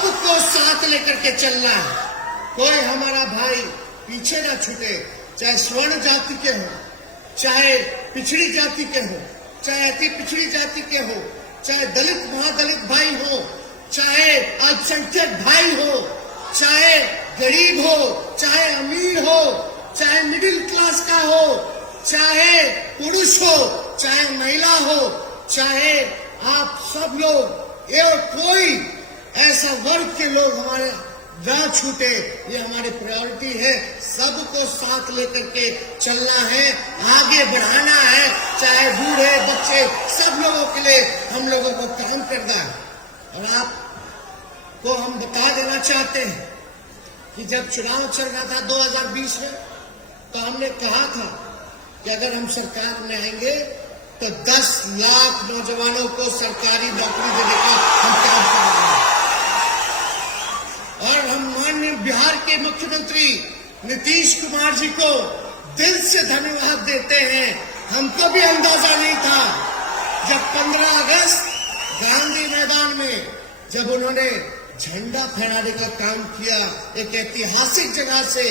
सबको साथ लेकर के चलना है। कोई हमारा भाई पीछे ना छूटे, चाहे स्वर्ण जाति के हो, चाहे पिछड़ी जाति के हो, चाहे अति पिछड़ी जाति के हो, चाहे दलित महादलित भाई हो, चाहे अल्पसंख्यक भाई हो, चाहे गरीब हो, चाहे अमीर हो, चाहे मिडिल क्लास का हो, चाहे पुरुष हो, चाहे महिला हो, चाहे आप सब लोग, ये कोई ऐसा वर्ग के लोग हमारे ना छूटे, ये हमारी प्रायोरिटी है। सबको साथ लेकर के चलना है, आगे बढ़ाना है, चाहे बूढ़े बच्चे सब लोगों के लिए हम लोगों को काम करना है। और आपको हम बता देना चाहते हैं कि जब चुनाव चल रहा था 2020 में, तो हमने कहा था कि अगर हम सरकार में आएंगे तो 10 लाख नौजवानों को सरकारी नौकरी देने का हम काम करेंगे। और हम माननीय बिहार के मुख्यमंत्री नीतीश कुमार जी को दिल से धन्यवाद देते हैं। हमको भी अंदाजा नहीं था जब 15 अगस्त गांधी मैदान में जब उन्होंने झंडा फहराने का काम किया, एक ऐतिहासिक जगह से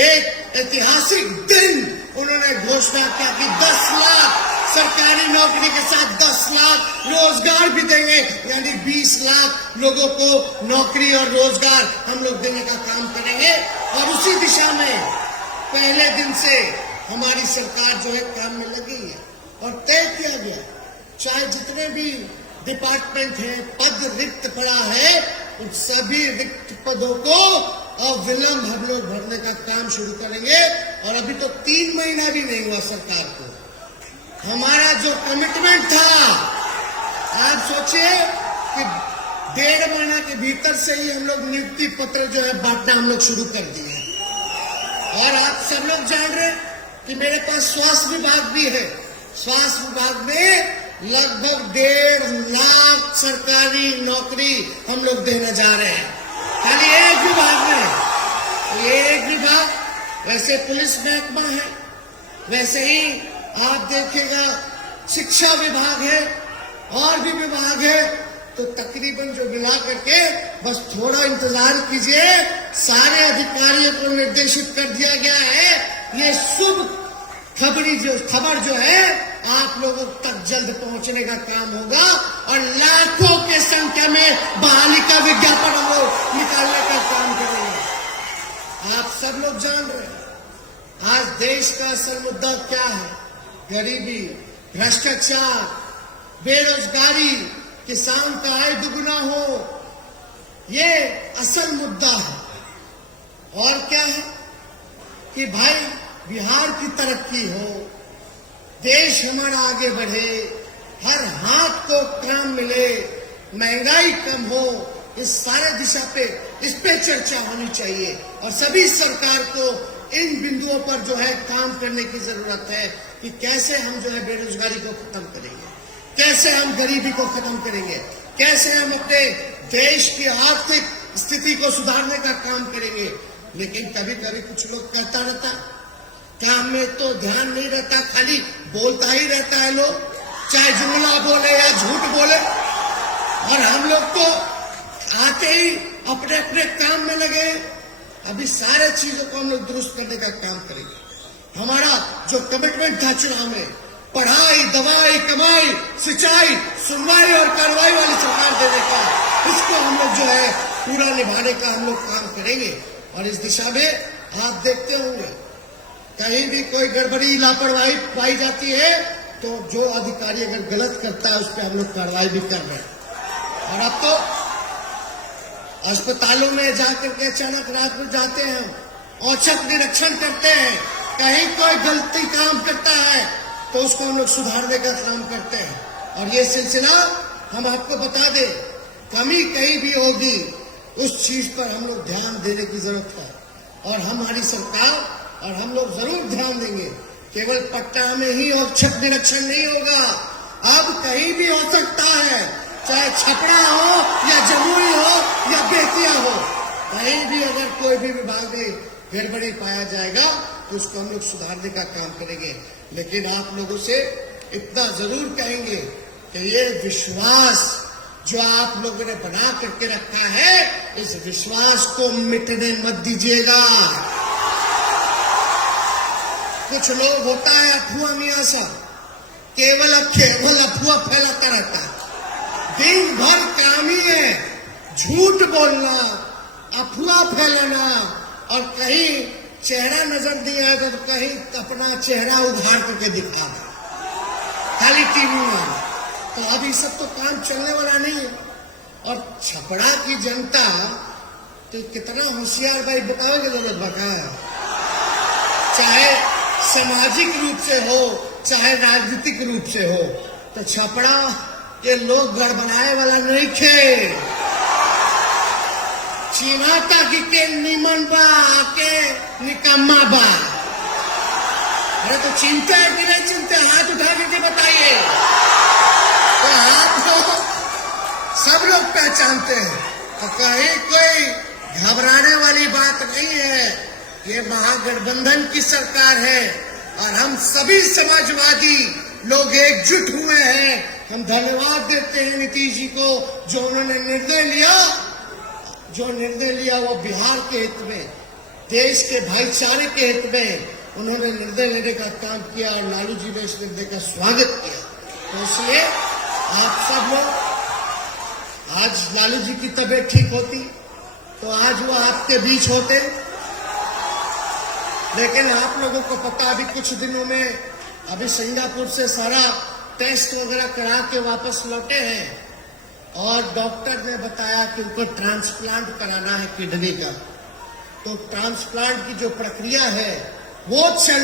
एक ऐतिहासिक दिन उन्होंने घोषणा किया कि 10 लाख सरकारी नौकरी के साथ 10 लाख रोजगार भी देंगे, यानी 20 लाख लोगों को नौकरी और रोजगार हम लोग देने का काम करेंगे। और उसी दिशा में पहले दिन से हमारी सरकार जो है काम में लगी है और तय किया गया, चाहे जितने भी डिपार्टमेंट है, पद रिक्त पड़ा है, उन सभी रिक्त पदों को अविलंब हम लोग भरने का काम शुरू करेंगे। और अभी तो 3 महीना भी नहीं हुआ सरकार को। हमारा जो कमिटमेंट था, आप सोचिए कि 1.5 महीना के भीतर से ही हम लोग नियुक्ति पत्र जो है बांटना हम लोग शुरू कर दिए। और आप सब लोग जान रहे हैं कि मेरे पास स्वास्थ्य विभाग भी है। स्वास्थ्य विभाग में लगभग 1.5 लाख सरकारी नौकरी हम लोग देने जा रहे हैं, खाली एक विभाग में। ये एक विभाग, वैसे पुलिस महकमा है, वैसे ही आप देखिएगा शिक्षा विभाग है और भी विभाग है। तो तकरीबन जो मिला करके बस थोड़ा इंतजार कीजिए, सारे अधिकारियों को निर्देशित कर दिया गया है। ये शुभ खबर जो है आप लोगों तक जल्द पहुंचने का काम होगा और लाखों के संख्या में बहाली का विज्ञापन हम लोग निकालने का काम करेंगे। आप सब लोग जान रहे हैं आज देश का असल मुद्दा क्या है? गरीबी, भ्रष्टाचार, बेरोजगारी, किसान का आय दुगुना हो, ये असल मुद्दा है। और क्या है कि भाई बिहार की तरक्की हो, देश हमारा आगे बढ़े, हर हाथ को काम मिले, महंगाई कम हो, इस सारे दिशा पे इस पे चर्चा होनी चाहिए। और सभी सरकार को इन बिंदुओं पर जो है काम करने की जरूरत है कि कैसे हम जो है बेरोजगारी को खत्म करेंगे, कैसे हम गरीबी को खत्म करेंगे, कैसे हम अपने देश की आर्थिक स्थिति को सुधारने का काम करेंगे। लेकिन कभी कभी कुछ लोग कहता रहता, काम में तो ध्यान नहीं रहता, खाली बोलता ही रहता है लोग, चाहे जुमला बोले या झूठ बोले। और हम लोग तो आते ही अपने अपने काम में लगे। अभी सारे चीजों को हम लोग दुरुस्त करने का काम करेंगे। हमारा जो कमिटमेंट था चुनाव में, पढ़ाई, दवाई, कमाई, सिंचाई, सुनवाई और कार्रवाई वाली सरकार देने का, इसको हम लोग जो है पूरा निभाने का हम लोग काम करेंगे। और इस दिशा में आप देखते होंगे कहीं भी कोई गड़बड़ी, लापरवाही पाई जाती है तो जो अधिकारी अगर गलत करता है उस पर हम लोग कार्रवाई भी कर रहे हैं। और अब तो अस्पतालों में जाकर के अचानक रात में जाते हैं, औचक निरीक्षण करते हैं, कहीं कोई गलती काम करता है तो उसको हम लोग सुधारने का काम करते हैं। और ये सिलसिला हम आपको बता दें, कमी कहीं भी होगी उस चीज पर हम लोग ध्यान देने की जरूरत है। और हमारी सरकार और हम लोग जरूर ध्यान देंगे। केवल पटना में ही औचक निरीक्षण नहीं होगा, अब कहीं भी हो सकता है, चाहे छपरा हो या जमुई हो या बेतिया हो, कहीं भी अगर कोई भी विभाग में गड़बड़ी पाया जाएगा तो उसको हम लोग सुधारने का काम करेंगे। लेकिन आप लोगों से इतना जरूर कहेंगे कि ये विश्वास जो आप लोगों ने बना करके रखा है, इस विश्वास को मिटने मत दीजिएगा। कुछ लोग होता है अफवाह मियां सा, केवल अफवाह फैलाता रहता है। दिन भर काम ही है झूठ बोलना, अफवाह फैलाना, और कहीं चेहरा नजर नहीं आएगा तो कहीं अपना चेहरा उघाड़ करके दिखा दे, खाली टीवी में। तो अब ये सब तो काम चलने वाला नहीं है। और छपरा की जनता तो कितना होशियार भाई बताओगे जरूरत बकाया, चाहे सामाजिक रूप से हो चाहे राजनीतिक रूप से हो, तो छपरा के लोग गड़बड़ाए वाला नहीं थे। चिन्हाता के निमन बा के निकम्मा बा। अरे तो चिंता है कि नहीं चिंता, हाथ उठा के बताइए। तो आप लोग सब लोग पहचानते हैं, तो कहीं कोई घबराने वाली बात नहीं है। ये महागठबंधन की सरकार है और हम सभी समाजवादी लोग एकजुट हुए हैं। हम धन्यवाद देते हैं नीतीश जी को, जो उन्होंने निर्णय लिया वो बिहार के हित में, देश के भाईचारे के हित में उन्होंने निर्णय लेने का काम किया और लालू जी ने इस निर्णय का स्वागत किया। तो इसलिए आप सब लोग, आज लालू जी की तबीयत ठीक होती तो आज वो आपके बीच होते, लेकिन आप लोगों को पता अभी कुछ दिनों में अभी सिंगापुर से सारा टेस्ट वगैरह करा के वापस लौटे हैं और डॉक्टर ने बताया कि उनको ट्रांसप्लांट कराना है किडनी का। तो ट्रांसप्लांट की जो प्रक्रिया है वो चल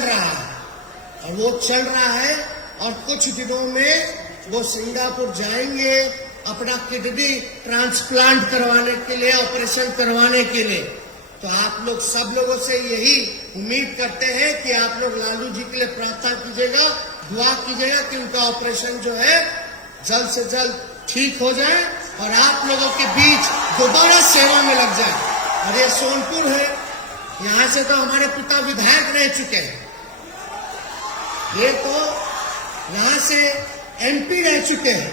रहा है और कुछ दिनों में वो सिंगापुर जाएंगे अपना किडनी ट्रांसप्लांट करवाने के लिए, ऑपरेशन करवाने के लिए। तो आप लोग सब लोगों से यही उम्मीद करते हैं कि आप लोग लालू जी के लिए प्रार्थना कीजिएगा, दुआ कीजिएगा कि उनका ऑपरेशन जो है जल्द से जल्द ठीक हो जाए और आप लोगों के बीच दोबारा सेवा में लग जाए। और ये सोनपुर है, यहाँ से तो हमारे पिता विधायक रह चुके हैं, ये तो यहाँ से एमपी रह चुके हैं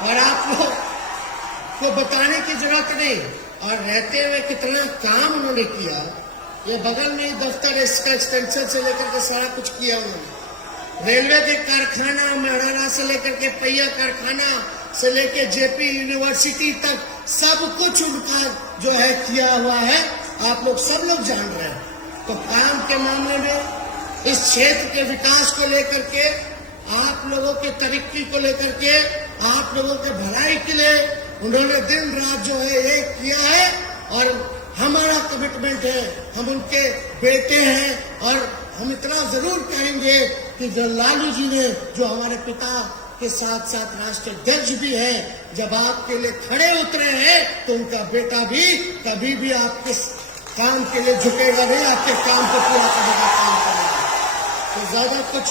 और आप लोग को बताने की जरूरत नहीं। और रहते हुए कितना काम उन्होंने किया, ये बगल में ही दफ्तर है, इसका एक्सटेंशन से लेकर के सारा कुछ किया उन्होंने। रेलवे के कारखाना मेहराना से लेकर के पहिया कारखाना से लेकर जेपी यूनिवर्सिटी तक सब कुछ उनका जो है किया हुआ है, आप लोग सब लोग जान रहे हैं। तो काम के मामले में, इस क्षेत्र के विकास को लेकर के, आप लोगों के तरक्की को लेकर के, आप लोगों के भलाई के लिए उन्होंने दिन रात जो है ये किया है और हमारा कमिटमेंट है, हम उनके बेटे हैं। और हम इतना जरूर कहेंगे कि जो लालू जी ने, जो हमारे पिता के साथ साथ राष्ट्राध्यक्ष भी है, जब आपके लिए खड़े उतरे हैं तो उनका बेटा भी कभी भी आपके काम के लिए झुकेगा नहीं, आपके काम को पूरा करने का काम करेगा। तो ज्यादा कुछ